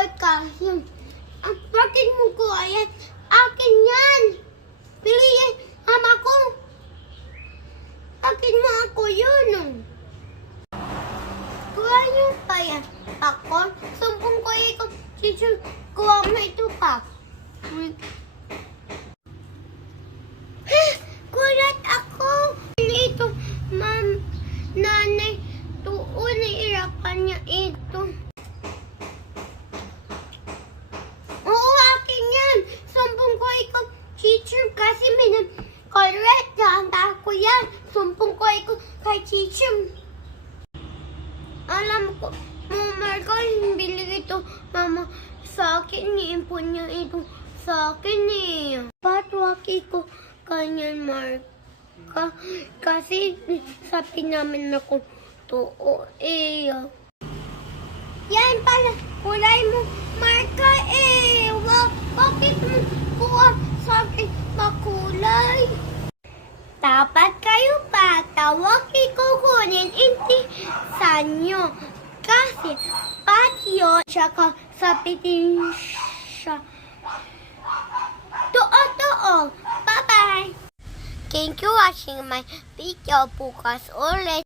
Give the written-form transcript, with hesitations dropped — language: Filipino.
Oy, kasi, bakit mo ko ayan? Akin yan! Piliin, ama ko! Akin mo ako yun, oh. Kuha niyo pa yan. Ako, sumpong ko ikaw. Teacher, kuha mo ito pa. Kulat ako! Ito, ma'am, nanay, tuon, nairapan niya ito. Oo, akin yan. Sumpong ko ikaw, teacher, kasi may correct. Handa ko yan. Sumpong ko ikaw kay teacher. Alam ko, Marka, bili ito, mama, sa akin. Iimpon niya ito sa akin eh. Patwaki ko kanyan, Marka. Kasi sabi namin ako, too eh. Yan pala, kulay mo, Marka eh. Bakit mo kuha sa akin makulay? Dapat kayo pa, tawag ikukunin inti sa inyo. Kasi patio, tsaka sabitin siya. Totoo. Bye-bye. Thank you watching my video. Bukas ulit.